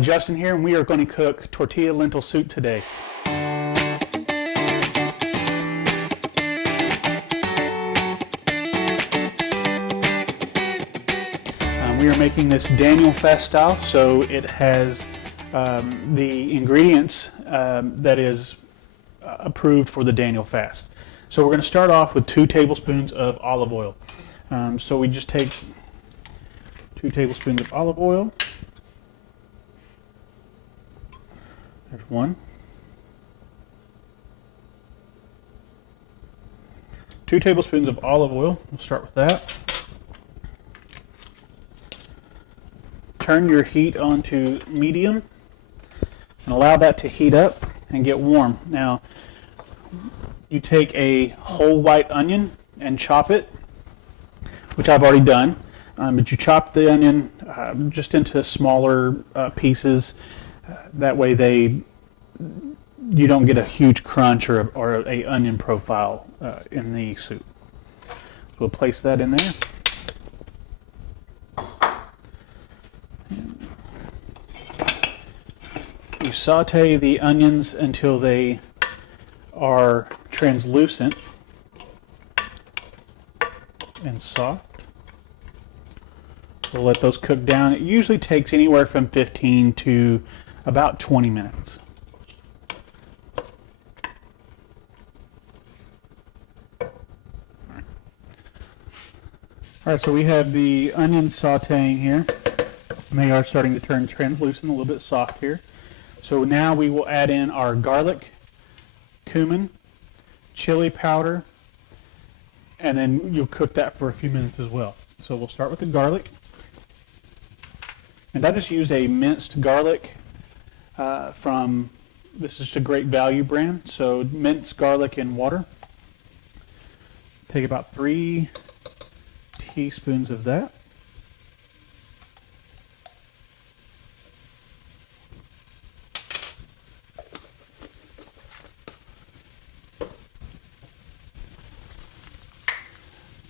Justin here, and we are going to cook tortilla lentil soup today. We are making this Daniel fast style, so it has the ingredients that is approved for the Daniel fast. So we're going to start off with 2 tablespoons of olive oil. So we just take 2 tablespoons of olive oil. There's 1. 2 tablespoons of olive oil. We'll start with that. Turn your heat on to medium and allow that to heat up and get warm. Now, you take a whole white onion and chop it, which I've already done, but you chop the onion just into smaller pieces. That way you don't get a huge crunch or a onion profile in the soup. So we'll place that in there. You saute the onions until they are translucent and soft. We'll let those cook down. It usually takes anywhere from 15 to about 20 minutes. All right, so we have the onions sauteing here. And they are starting to turn translucent, a little bit soft here. So now we will add in our garlic, cumin, chili powder, and then you'll cook that for a few minutes as well. So we'll start with the garlic. And I just used a minced garlic this is a Great Value brand. So minced garlic in water. Take about 3 teaspoons of that.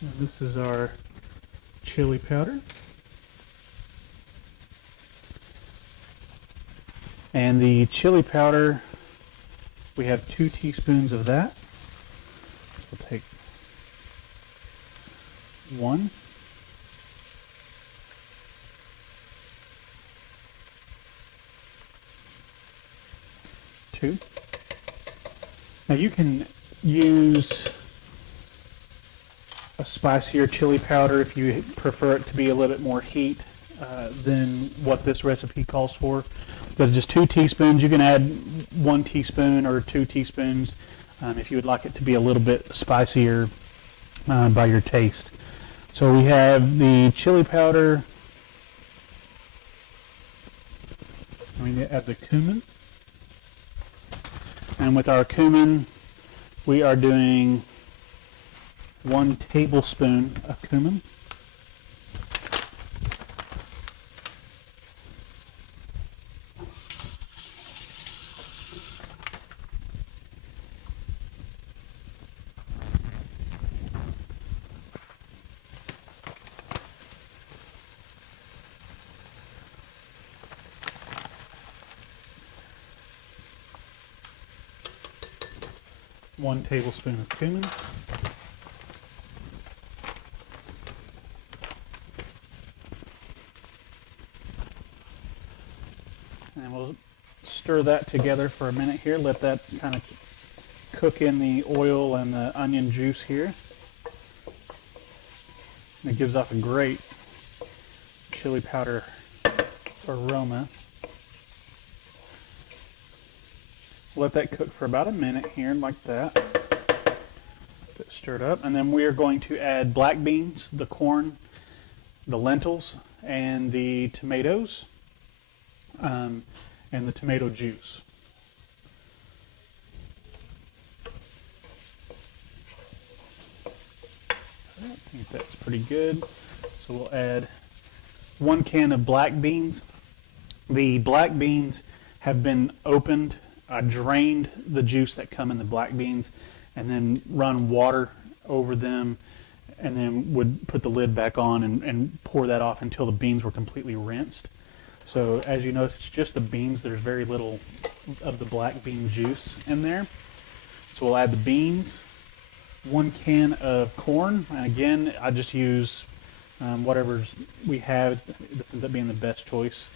And this is our chili powder. And the chili powder, we have 2 teaspoons of that. We'll take 1. Two. Now you can use a spicier chili powder if you prefer it to be a little bit more heat than what this recipe calls for. But just 2 teaspoons. You can add 1 teaspoon or 2 teaspoons if you would like it to be a little bit spicier by your taste. So we have the chili powder. We need to add the cumin. And with our cumin, we are doing 1 tablespoon of cumin. One tablespoon of cumin. And we'll stir that together for a minute here. Let that kind of cook in the oil and the onion juice here. It gives off a great chili powder aroma. Let that cook for about a minute here, like that. Get it stirred up. And then we are going to add black beans, the corn, the lentils, and the tomatoes, and the tomato juice. I think that's pretty good. So we'll add 1 can of black beans. The black beans have been opened. I drained the juice that come in the black beans and then run water over them and then would put the lid back on and pour that off until the beans were completely rinsed. So as you notice, it's just the beans. There's very little of the black bean juice in there. So we'll add the beans, 1 can of corn, and again, I just use whatever we have. This ends up being the best choice.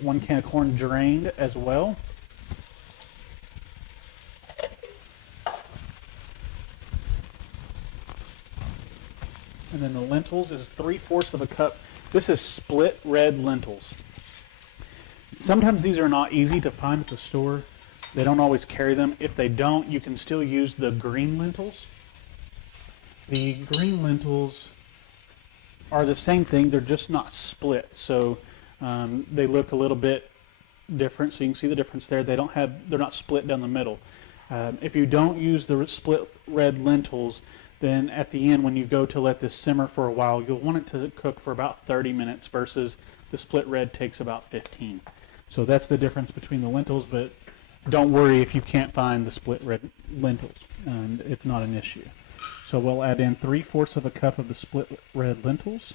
1 can of corn drained as well. And then the lentils is 3/4 of a cup. This is split red lentils. Sometimes these are not easy to find at the store. They don't always carry them. If they don't, you can still use the green lentils. The green lentils are the same thing, they're just not split. So they look a little bit different, so you can see the difference there. They're not split down the middle. If you don't use the split red lentils, then at the end when you go to let this simmer for a while, you'll want it to cook for about 30 minutes versus the split red takes about 15. So that's the difference between the lentils, but don't worry if you can't find the split red lentils. It's not an issue. So we'll add in 3/4 of a cup of the split red lentils.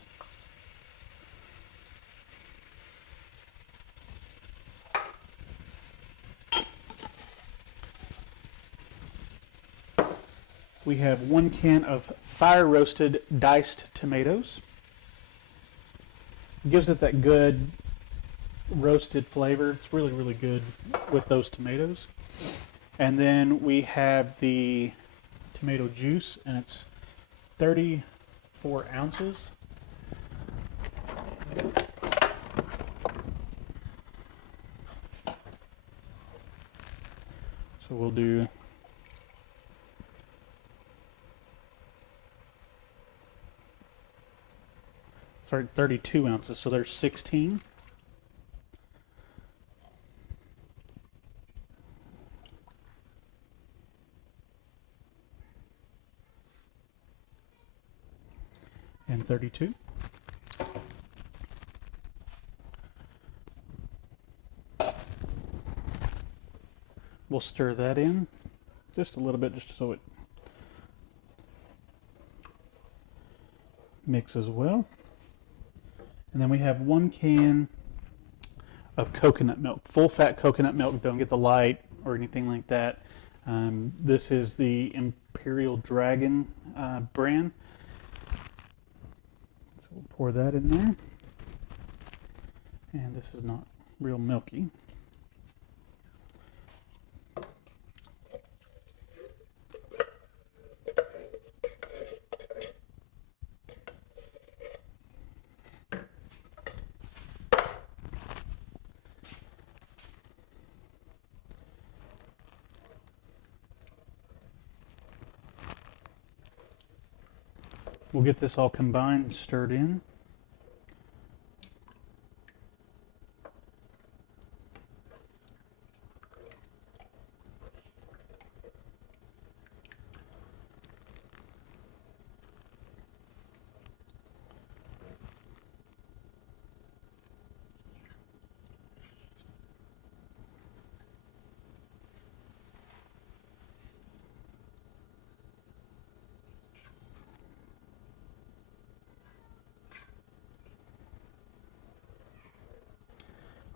We have 1 can of fire roasted diced tomatoes. It gives it that good roasted flavor. It's really, really good with those tomatoes. And then we have the tomato juice, and it's 34 ounces. So we'll do 32 ounces, so there's 16. And 32. We'll stir that in just a little bit, just so it mixes well. And then we have 1 can of coconut milk, full fat coconut milk. Don't get the light or anything like that. This is the Imperial Dragon brand. So we'll pour that in there. And this is not real milky. We'll get this all combined and stirred in.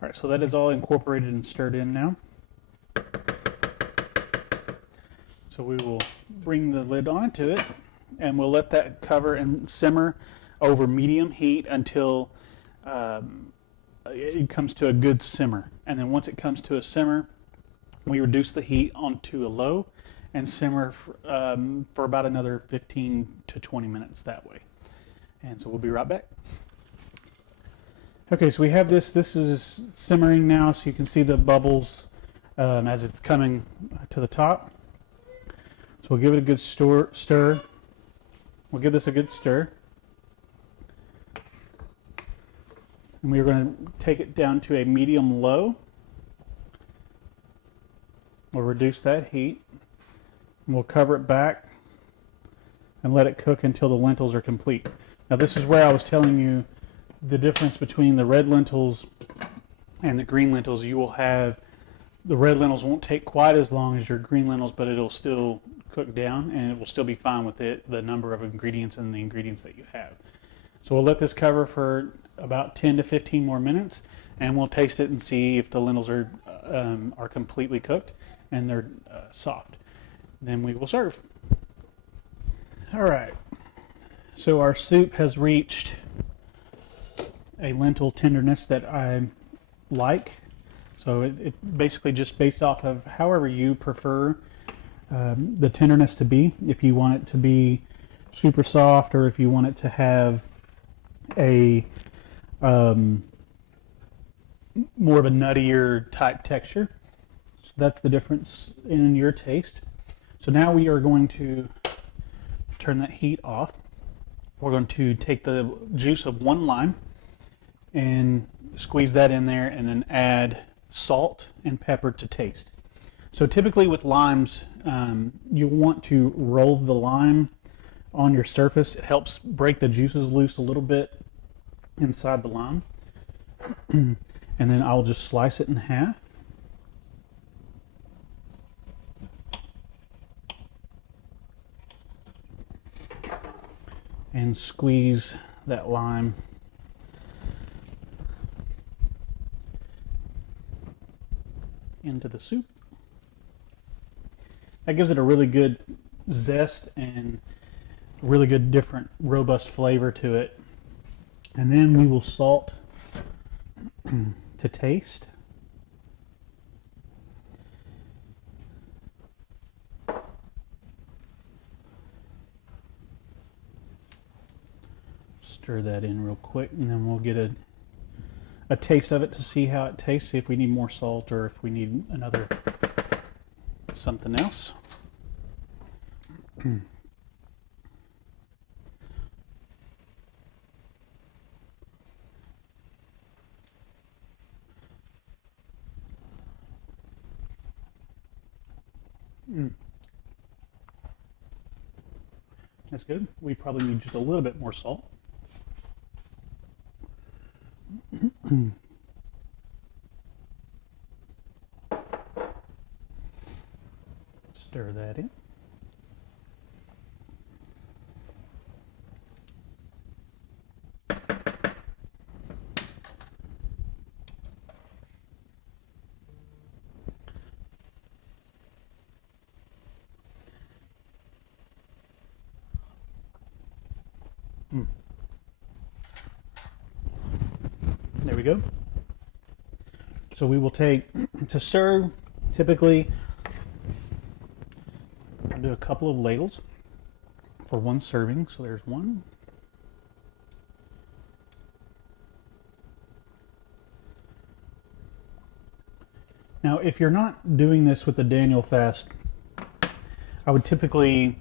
All right, so that is all incorporated and stirred in now. So we will bring the lid onto it, and we'll let that cover and simmer over medium heat until it comes to a good simmer. And then once it comes to a simmer, we reduce the heat onto a low and simmer for about another 15 to 20 minutes that way. And so we'll be right back. Okay, so we have this is simmering now, so you can see the bubbles as it's coming to the top. So we'll give it a good stir. We'll give this a good stir. And we're going to take it down to a medium low. We'll reduce that heat. And we'll cover it back and let it cook until the lentils are complete. Now this is where I was telling you the difference between the red lentils and the green lentils. You will have, the red lentils won't take quite as long as your green lentils, but it'll still cook down and it will still be fine with the number of ingredients and the ingredients that you have. So we'll let this cover for about 10 to 15 more minutes, and we'll taste it and see if the lentils are completely cooked and they're soft. Then we will serve. All right, so our soup has reached a lentil tenderness that I like. So it basically just based off of however you prefer the tenderness to be. If you want it to be super soft, or if you want it to have a more of a nuttier type texture. So that's the difference in your taste. So now we are going to turn that heat off. We're going to take the juice of 1 lime and squeeze that in there, and then add salt and pepper to taste. So typically with limes, you want to roll the lime on your surface. It helps break the juices loose a little bit inside the lime. And then I'll just slice it in half. And squeeze that lime into the soup. That gives it a really good zest and really good different robust flavor to it. And then we will salt to taste. Stir that in real quick, and then we'll get a taste of it to see how it tastes, see if we need more salt or if we need another something else. That's good. We probably need just a little bit more salt. Stir that in. There we go. So we will take, to serve, typically I'll do a couple of ladles for 1 serving. So there's 1. Now, if you're not doing this with the Daniel fast, I would typically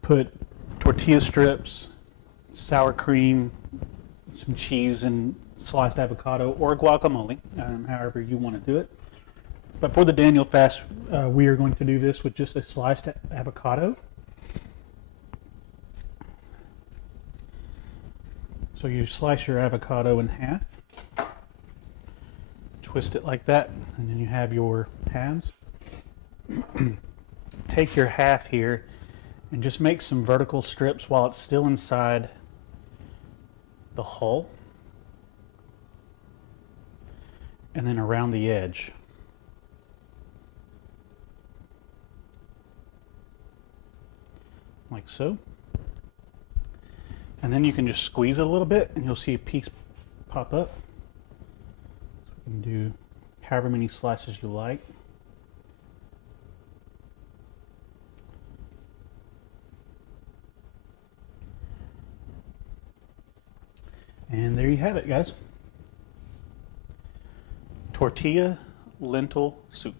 put tortilla strips, sour cream, some cheese, and sliced avocado, or guacamole, however you want to do it. But for the Daniel fast, we are going to do this with just a sliced avocado. So you slice your avocado in half, twist it like that, and then you have your halves. Take your half here and just make some vertical strips while it's still inside the hull, and then around the edge. Like so. And then you can just squeeze it a little bit and you'll see a piece pop up. So you can do however many slices you like. And there you have it, guys. Tortilla lentil soup.